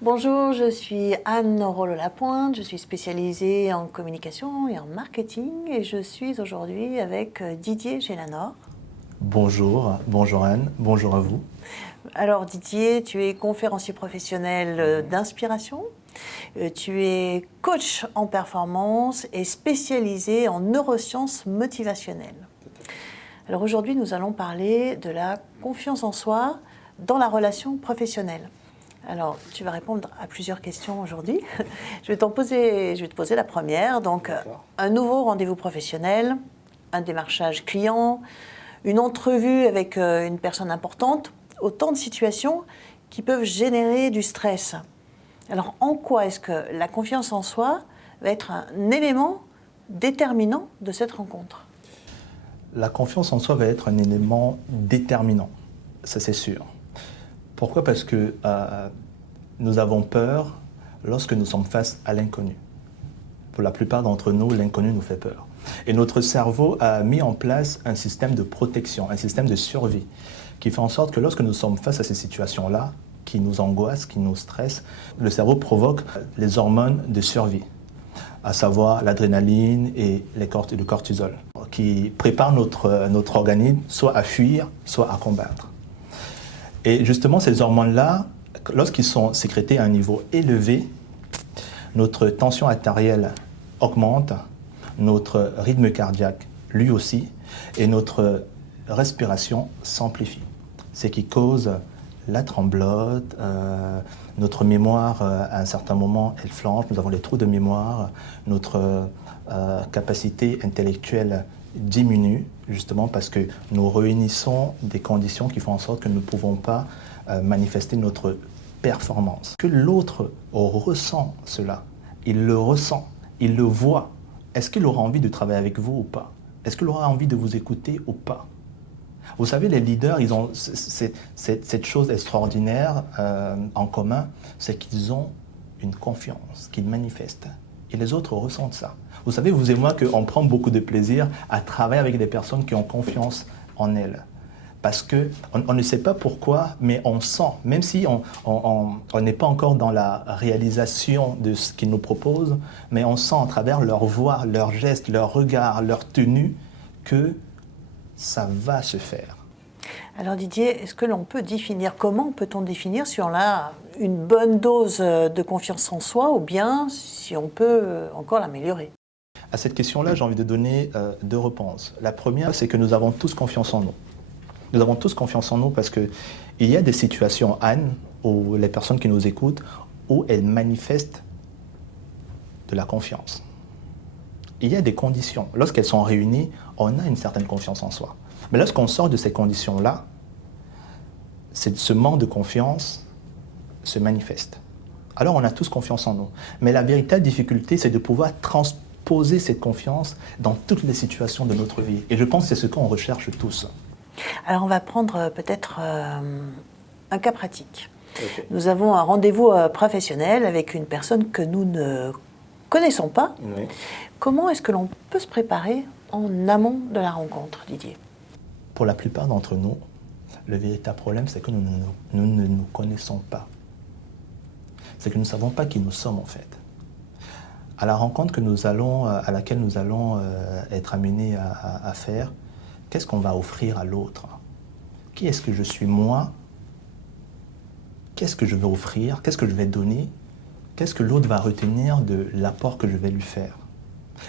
Bonjour, je suis Anne Rollo-Lapointe, je suis spécialisée en communication et en marketing et je suis aujourd'hui avec Didier Gélanor. Bonjour Anne, bonjour à vous. Alors Didier, tu es conférencier professionnel d'inspiration, tu es coach en performance et spécialisé en neurosciences motivationnelles. Alors aujourd'hui, nous allons parler de la confiance en soi dans la relation professionnelle. Alors, tu vas répondre à plusieurs questions aujourd'hui. Je vais te poser la première. Donc, un nouveau rendez-vous professionnel, un démarchage client, une entrevue avec une personne importante, autant de situations qui peuvent générer du stress. Alors, en quoi est-ce que la confiance en soi va être un élément déterminant de cette rencontre ? La confiance en soi va être un élément déterminant, ça c'est sûr. Pourquoi ? Parce que nous avons peur lorsque nous sommes face à l'inconnu. Pour la plupart d'entre nous, l'inconnu nous fait peur. Et notre cerveau a mis en place un système de protection, un système de survie, qui fait en sorte que lorsque nous sommes face à ces situations-là, qui nous angoissent, qui nous stressent, le cerveau provoque les hormones de survie, à savoir l'adrénaline et le cortisol, qui préparent notre organisme soit à fuir, soit à combattre. Et justement, ces hormones-là, lorsqu'ils sont sécrétés à un niveau élevé, notre tension artérielle augmente, notre rythme cardiaque lui aussi, et notre respiration s'amplifie. Ce qui cause la tremblote, notre mémoire à un certain moment elle flanche, nous avons les trous de mémoire, notre capacité intellectuelle diminue, justement parce que nous réunissons des conditions qui font en sorte que nous ne pouvons pas manifester notre performance. Que l'autre ressent cela, il le ressent, il le voit. Est-ce qu'il aura envie de travailler avec vous ou pas ? Est-ce qu'il aura envie de vous écouter ou pas ? Vous savez, les leaders, ils ont cette chose extraordinaire en commun, c'est qu'ils ont une confiance qu'ils manifestent. Et les autres ressentent ça. Vous savez, vous et moi, qu'on prend beaucoup de plaisir à travailler avec des personnes qui ont confiance en elles. Parce qu'on ne sait pas pourquoi, mais on sent, même si on n'est pas encore dans la réalisation de ce qu'ils nous proposent, mais on sent à travers leur voix, leurs gestes, leurs regards, leur tenue, que ça va se faire. Alors Didier, est-ce que l'on peut définir, comment peut-on définir si on a une bonne dose de confiance en soi ou bien si on peut encore l'améliorer ? À cette question-là, j'ai envie de donner deux réponses. La première, c'est que nous avons tous confiance en nous. Nous avons tous confiance en nous parce qu'il y a des situations, Anne, ou les personnes qui nous écoutent, où elles manifestent de la confiance. Il y a des conditions. Lorsqu'elles sont réunies, on a une certaine confiance en soi. Mais lorsqu'on sort de ces conditions-là, ce manque de confiance se manifeste. Alors on a tous confiance en nous. Mais la véritable difficulté, c'est de pouvoir transposer cette confiance dans toutes les situations de notre vie. Et je pense que c'est ce qu'on recherche tous. Alors on va prendre peut-être un cas pratique. Okay. Nous avons un rendez-vous professionnel avec une personne que nous ne connaissons pas. Oui. Comment est-ce que l'on peut se préparer en amont de la rencontre, Didier ? Pour la plupart d'entre nous, le véritable problème, c'est que nous ne nous connaissons pas. C'est que nous ne savons pas qui nous sommes en fait. À la rencontre à laquelle nous allons être amenés à faire, qu'est-ce qu'on va offrir à l'autre ? Qui est-ce que je suis moi ? Qu'est-ce que je vais offrir ? Qu'est-ce que je vais donner ? Qu'est-ce que l'autre va retenir de l'apport que je vais lui faire ?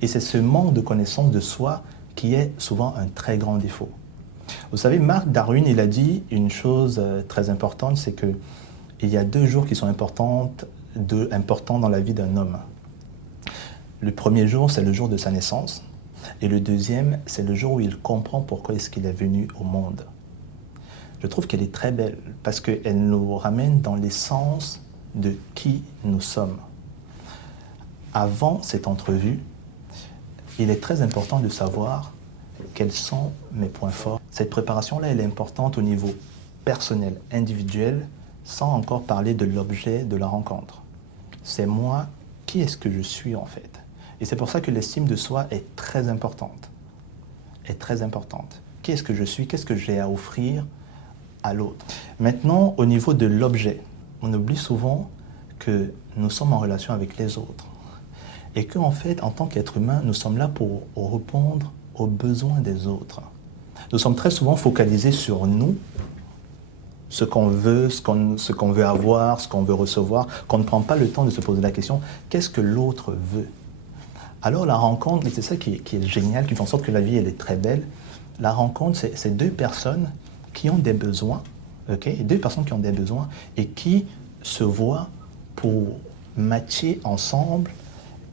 Et c'est ce manque de connaissance de soi qui est souvent un très grand défaut. Vous savez, Mark Darwin, il a dit une chose très importante, c'est qu'il y a 2 jours qui sont importants dans la vie d'un homme. Le premier jour, c'est le jour de sa naissance. Et le deuxième, c'est le jour où il comprend pourquoi est-ce qu'il est venu au monde. Je trouve qu'elle est très belle parce qu'elle nous ramène dans l'essence de qui nous sommes. Avant cette entrevue, il est très important de savoir quels sont mes points forts. Cette préparation-là, elle est importante au niveau personnel, individuel, sans encore parler de l'objet de la rencontre. C'est moi, qui est-ce que je suis en fait ? Et c'est pour ça que l'estime de soi est très importante. Qui est-ce que je suis ? Qu'est-ce que j'ai à offrir à l'autre ? Maintenant, au niveau de l'objet, on oublie souvent que nous sommes en relation avec les autres. Et qu'en fait, en tant qu'être humain, nous sommes là pour répondre aux besoins des autres. Nous sommes très souvent focalisés sur nous, ce qu'on veut, ce qu'on veut avoir, ce qu'on veut recevoir, qu'on ne prend pas le temps de se poser la question, qu'est-ce que l'autre veut? Alors la rencontre, et c'est ça qui est génial, qui fait en sorte que la vie elle est très belle, la rencontre, c'est deux personnes qui ont des besoins, deux personnes qui ont des besoins et qui se voient pour matcher ensemble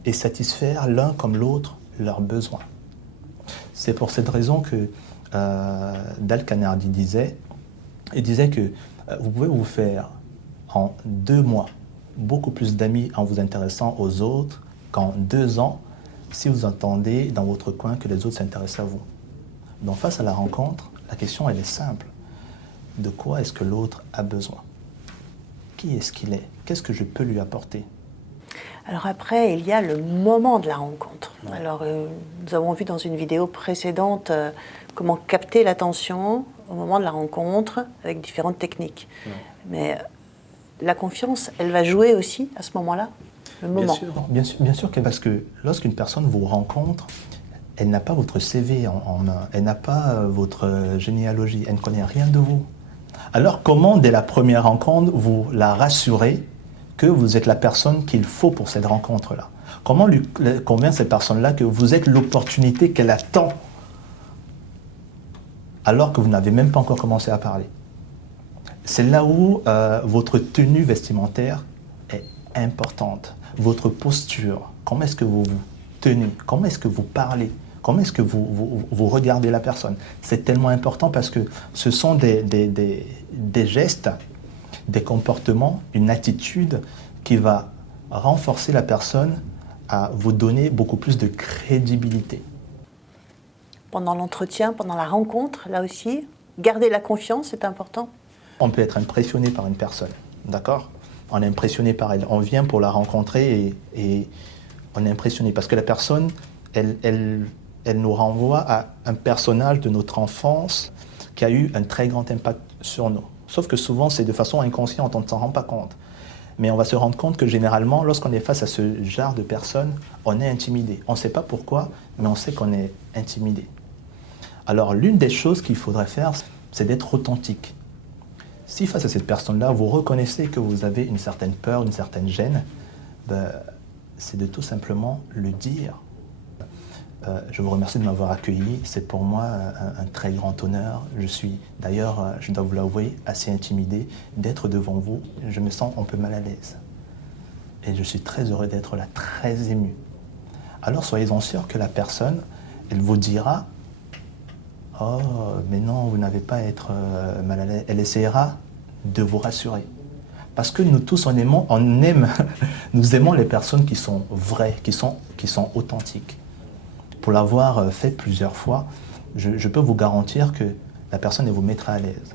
et satisfaire l'un comme l'autre leurs besoins. C'est pour cette raison que Dale Carnegie disait que vous pouvez vous faire en 2 mois beaucoup plus d'amis en vous intéressant aux autres qu'en 2 ans si vous entendez dans votre coin que les autres s'intéressent à vous. Donc face à la rencontre, la question elle est simple. De quoi est-ce que l'autre a besoin? Qui est-ce qu'il est? Qu'est-ce que je peux lui apporter? Alors après, il y a le moment de la rencontre. Ouais. Alors, nous avons vu dans une vidéo précédente comment capter l'attention au moment de la rencontre avec différentes techniques. Ouais. Mais la confiance, elle va jouer aussi à ce moment-là, le moment. Bien sûr, parce que lorsqu'une personne vous rencontre, elle n'a pas votre CV en main, elle n'a pas votre généalogie, elle ne connaît rien de vous. Alors comment, dès la première rencontre, vous la rassurez que vous êtes la personne qu'il faut pour cette rencontre-là? Comment lui convaincre cette personne-là que vous êtes l'opportunité qu'elle attend alors que vous n'avez même pas encore commencé à parler? C'est là où votre tenue vestimentaire est importante, votre posture, comment est-ce que vous vous tenez, comment est-ce que vous parlez, comment est-ce que vous regardez la personne. C'est tellement important parce que ce sont des gestes, des comportements, une attitude qui va renforcer la personne à vous donner beaucoup plus de crédibilité. Pendant l'entretien, pendant la rencontre, là aussi, garder la confiance, c'est important. On peut être impressionné par une personne, d'accord? On est impressionné par elle. On vient pour la rencontrer et on est impressionné parce que la personne, elle nous renvoie à un personnage de notre enfance qui a eu un très grand impact sur nous. Sauf que souvent, c'est de façon inconsciente, on ne s'en rend pas compte. Mais on va se rendre compte que généralement, lorsqu'on est face à ce genre de personnes, on est intimidé. On ne sait pas pourquoi, mais on sait qu'on est intimidé. Alors, l'une des choses qu'il faudrait faire, c'est d'être authentique. Si face à cette personne-là, vous reconnaissez que vous avez une certaine peur, une certaine gêne, c'est de tout simplement le dire. Je vous remercie de m'avoir accueilli. C'est pour moi un très grand honneur. Je suis d'ailleurs, je dois vous l'avouer, assez intimidé d'être devant vous. Je me sens un peu mal à l'aise. Et je suis très heureux d'être là, très ému. Alors soyez-en sûrs que la personne, elle vous dira « Oh, mais non, vous n'avez pas à être mal à l'aise ». Elle essaiera de vous rassurer. Parce que nous tous, nous aimons les personnes qui sont vraies, qui sont authentiques. Pour l'avoir fait plusieurs fois, je peux vous garantir que la personne elle vous mettra à l'aise.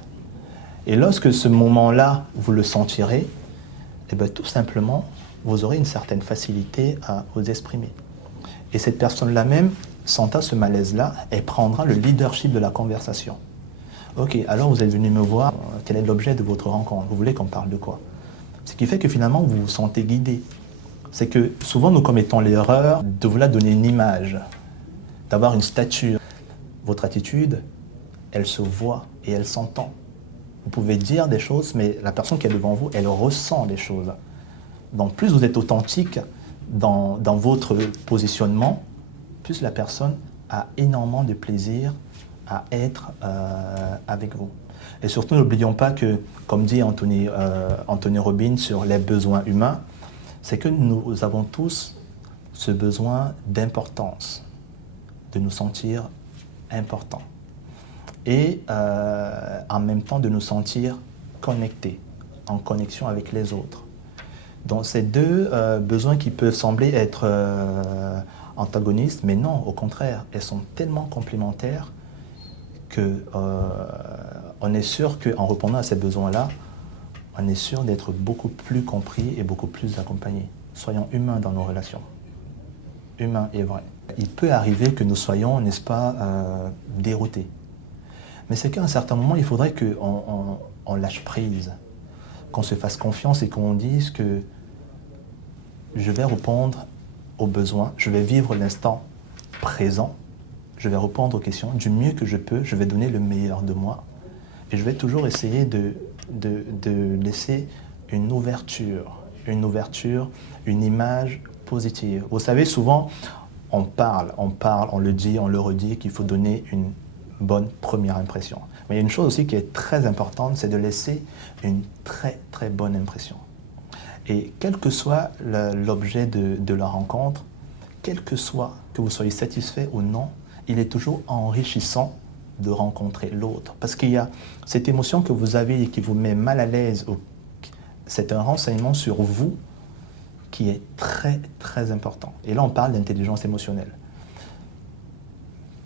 Et lorsque ce moment-là, vous le sentirez, tout simplement, vous aurez une certaine facilité à vous exprimer. Et cette personne-là même, sentant ce malaise-là, elle prendra le leadership de la conversation. Ok, alors vous êtes venu me voir, quel est l'objet de votre rencontre? Vous voulez qu'on parle de quoi? Ce qui fait que finalement, vous vous sentez guidé. C'est que souvent, nous commettons l'erreur de vouloir donner une image, d'avoir une stature. Votre attitude, elle se voit et elle s'entend. Vous pouvez dire des choses, mais la personne qui est devant vous, elle ressent les choses. Donc plus vous êtes authentique dans votre positionnement, plus la personne a énormément de plaisir à être avec vous. Et surtout, n'oublions pas que, comme dit Anthony Robbins sur les besoins humains, c'est que nous avons tous ce besoin d'importance, de nous sentir importants. Et en même temps de nous sentir connectés, en connexion avec les autres. Donc ces deux besoins qui peuvent sembler être antagonistes, mais non, au contraire, elles sont tellement complémentaires qu'on est sûr qu'en répondant à ces besoins-là, on est sûr d'être beaucoup plus compris et beaucoup plus accompagné. Soyons humains dans nos relations. Humains et vrais. Il peut arriver que nous soyons, n'est-ce pas, déroutés. Mais c'est qu'à un certain moment, il faudrait qu'on lâche prise, qu'on se fasse confiance et qu'on dise que je vais répondre aux besoins, je vais vivre l'instant présent, je vais répondre aux questions du mieux que je peux, je vais donner le meilleur de moi et je vais toujours essayer de laisser une ouverture, une image positive. Vous savez, souvent, on parle, on le dit, on le redit qu'il faut donner une bonne première impression. Mais il y a une chose aussi qui est très importante, c'est de laisser une très très bonne impression. Et quel que soit l'objet de la rencontre, quel que soit que vous soyez satisfait ou non, il est toujours enrichissant de rencontrer l'autre. Parce qu'il y a cette émotion que vous avez et qui vous met mal à l'aise, c'est un renseignement sur vous qui est très très important. Et là, on parle d'intelligence émotionnelle.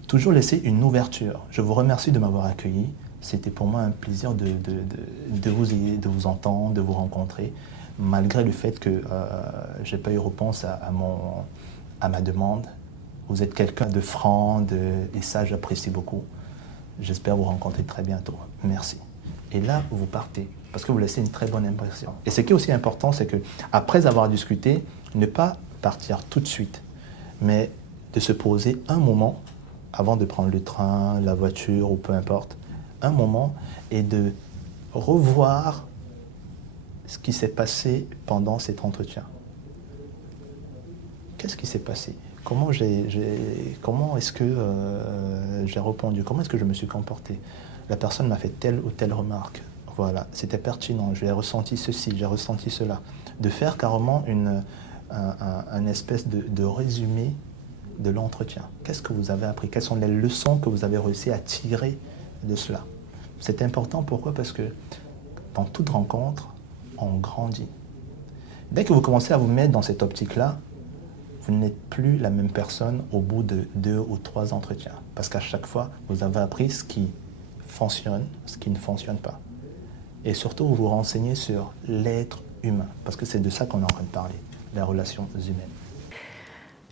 Toujours laisser une ouverture. Je vous remercie de m'avoir accueilli. C'était pour moi un plaisir de vous entendre, de vous rencontrer, malgré le fait que je n'ai pas eu réponse à ma demande. Vous êtes quelqu'un de franc, et ça, j'apprécie beaucoup. J'espère vous rencontrer très bientôt. Merci. Et là, vous partez, parce que vous laissez une très bonne impression. Et ce qui est aussi important, c'est qu'après avoir discuté, ne pas partir tout de suite, mais de se poser un moment, avant de prendre le train, la voiture ou peu importe, un moment et de revoir ce qui s'est passé pendant cet entretien. Qu'est-ce qui s'est passé? Comment est-ce que j'ai répondu? Comment est-ce que je me suis comporté? La personne m'a fait telle ou telle remarque. Voilà, c'était pertinent, j'ai ressenti ceci, j'ai ressenti cela. De faire carrément un espèce de résumé de l'entretien. Qu'est-ce que vous avez appris? Quelles sont les leçons que vous avez réussi à tirer de cela? C'est important, pourquoi? Parce que dans toute rencontre, on grandit. Dès que vous commencez à vous mettre dans cette optique-là, vous n'êtes plus la même personne au bout de 2 ou 3 entretiens. Parce qu'à chaque fois, vous avez appris ce qui fonctionne, ce qui ne fonctionne pas. Et surtout, vous vous renseignez sur l'être humain. Parce que c'est de ça qu'on est en train de parler, les relations humaines.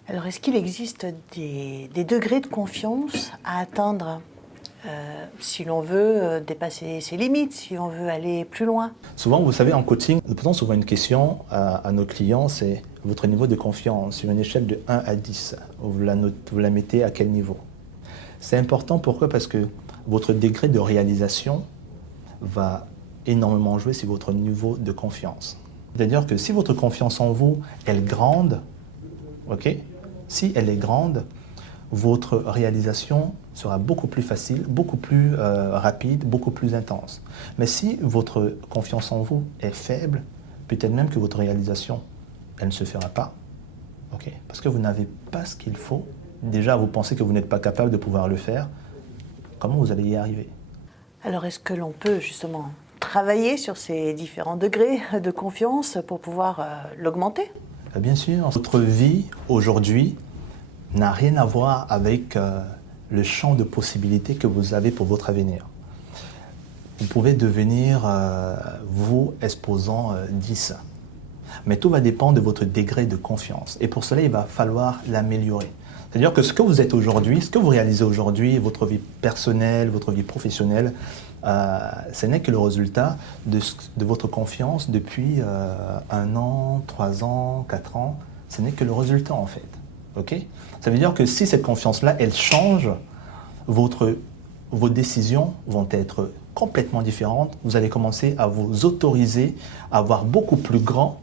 Alors, est-ce qu'il existe des degrés de confiance à atteindre si l'on veut dépasser ses limites, si on veut aller plus loin? Souvent, vous savez, en coaching, nous posons souvent une question à nos clients, c'est votre niveau de confiance sur une échelle de 1 à 10. Vous la mettez à quel niveau? C'est important, pourquoi? Parce que votre degré de réalisation va énormément jouer sur votre niveau de confiance. C'est-à-dire que si votre confiance en vous est grande, ok? Si elle est grande, votre réalisation sera beaucoup plus facile, beaucoup plus rapide, beaucoup plus intense. Mais si votre confiance en vous est faible, peut-être même que votre réalisation, elle ne se fera pas, ok? Parce que vous n'avez pas ce qu'il faut. Déjà, vous pensez que vous n'êtes pas capable de pouvoir le faire. Comment vous allez y arriver? Alors, est-ce que l'on peut justement travailler sur ces différents degrés de confiance pour pouvoir l'augmenter? Bien sûr, votre vie aujourd'hui n'a rien à voir avec le champ de possibilités que vous avez pour votre avenir. Vous pouvez devenir, vous, exposant 10. Mais tout va dépendre de votre degré de confiance. Et pour cela, il va falloir l'améliorer. C'est-à-dire que ce que vous êtes aujourd'hui, ce que vous réalisez aujourd'hui, votre vie personnelle, votre vie professionnelle, ce n'est que le résultat de votre confiance depuis 1 an, 3 ans, 4 ans. Ce n'est que le résultat en fait. Okay? Ça veut dire que si cette confiance-là, elle change, vos décisions vont être complètement différentes. Vous allez commencer à vous autoriser à voir beaucoup plus grand,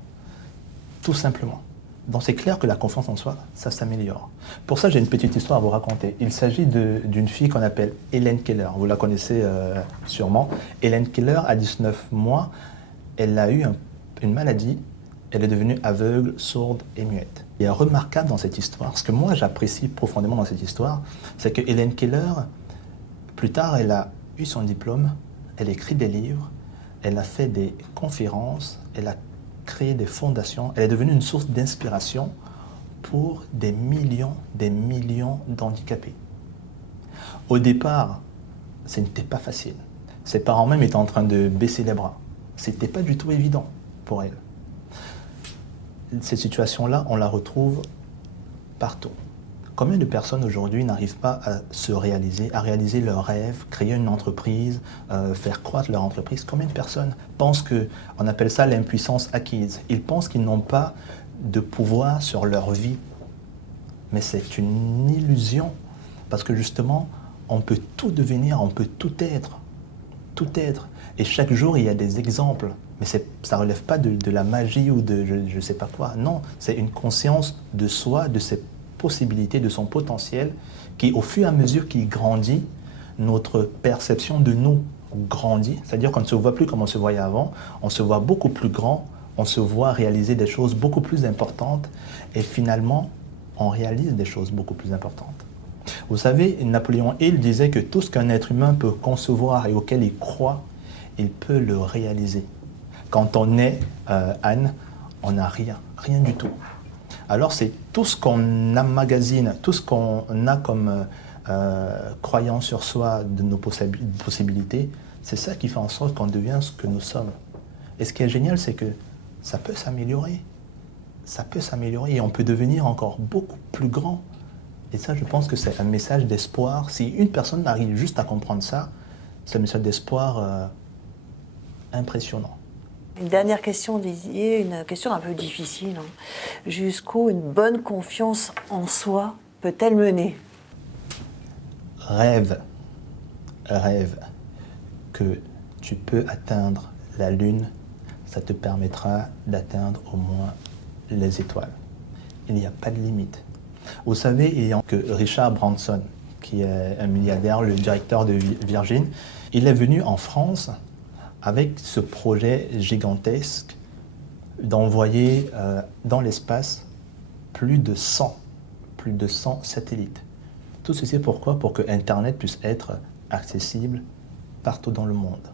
tout simplement. Donc c'est clair que la confiance en soi, ça s'améliore. Pour ça, j'ai une petite histoire à vous raconter. Il s'agit d'une fille qu'on appelle Helen Keller. Vous la connaissez sûrement. Helen Keller, à 19 mois, elle a eu une maladie. Elle est devenue aveugle, sourde et muette. Il y a remarquable dans cette histoire, ce que moi j'apprécie profondément dans cette histoire, c'est que Helen Keller, plus tard, elle a eu son diplôme, elle écrit des livres, elle a fait des conférences, elle a créé des fondations, elle est devenue une source d'inspiration pour des millions d'handicapés. Au départ, ce n'était pas facile. Ses parents même étaient en train de baisser les bras. Ce n'était pas du tout évident pour elle. Cette situation-là, on la retrouve partout. Combien de personnes aujourd'hui n'arrivent pas à se réaliser, à réaliser leurs rêves, créer une entreprise, faire croître leur entreprise? Combien de personnes pensent on appelle ça l'impuissance acquise? Ils pensent qu'ils n'ont pas de pouvoir sur leur vie. Mais c'est une illusion, parce que justement, on peut tout devenir, on peut tout être. Tout être. Et chaque jour, il y a des exemples. Mais ça ne relève pas de la magie ou de je ne sais pas quoi. Non, c'est une conscience de soi, de ses possibilités, de son potentiel, qui, au fur et à mesure qu'il grandit, notre perception de nous grandit. C'est-à-dire qu'on ne se voit plus comme on se voyait avant, on se voit beaucoup plus grand, on se voit réaliser des choses beaucoup plus importantes, et finalement, on réalise des choses beaucoup plus importantes. Vous savez, Napoléon Hill disait que tout ce qu'un être humain peut concevoir et auquel il croit, il peut le réaliser. Quand on est Anne, on n'a rien, rien du tout. Alors c'est tout ce qu'on emmagasine, tout ce qu'on a comme croyance sur soi, de nos possibilités, c'est ça qui fait en sorte qu'on devient ce que nous sommes. Et ce qui est génial, c'est que ça peut s'améliorer. Ça peut s'améliorer et on peut devenir encore beaucoup plus grand. Et ça, je pense que c'est un message d'espoir. Si une personne arrive juste à comprendre ça, c'est un message d'espoir impressionnant. Une dernière question, Didier, une question un peu difficile. Jusqu'où une bonne confiance en soi peut-elle mener? Rêve que tu peux atteindre la Lune, ça te permettra d'atteindre au moins les étoiles. Il n'y a pas de limite. Vous savez, il y a que Richard Branson, qui est un milliardaire, le directeur de Virgin, il est venu en France avec ce projet gigantesque d'envoyer dans l'espace plus de 100 satellites. Tout ceci pourquoi? Pour que Internet puisse être accessible partout dans le monde.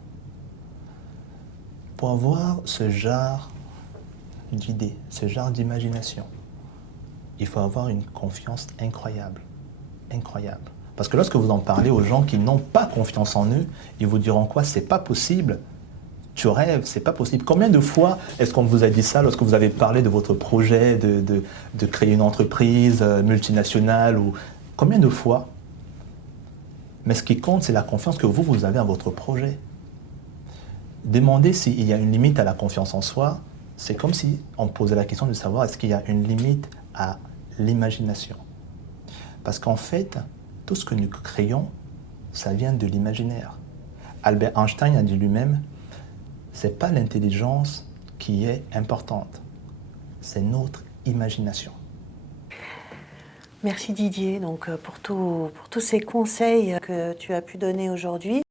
Pour avoir ce genre d'idées, ce genre d'imagination, il faut avoir une confiance incroyable. Incroyable. Parce que lorsque vous en parlez aux gens qui n'ont pas confiance en eux, ils vous diront quoi? C'est pas possible. Tu rêves, c'est pas possible. Combien de fois est-ce qu'on vous a dit ça lorsque vous avez parlé de votre projet de créer une entreprise multinationale ou... Combien de fois? Mais ce qui compte, c'est la confiance que vous avez en votre projet. Demander s'il y a une limite à la confiance en soi, c'est comme si on posait la question de savoir est-ce qu'il y a une limite à l'imagination. Parce qu'en fait, tout ce que nous créons, ça vient de l'imaginaire. Albert Einstein a dit lui-même, c'est pas l'intelligence qui est importante, c'est notre imagination. Merci Didier donc, pour tous ces conseils que tu as pu donner aujourd'hui.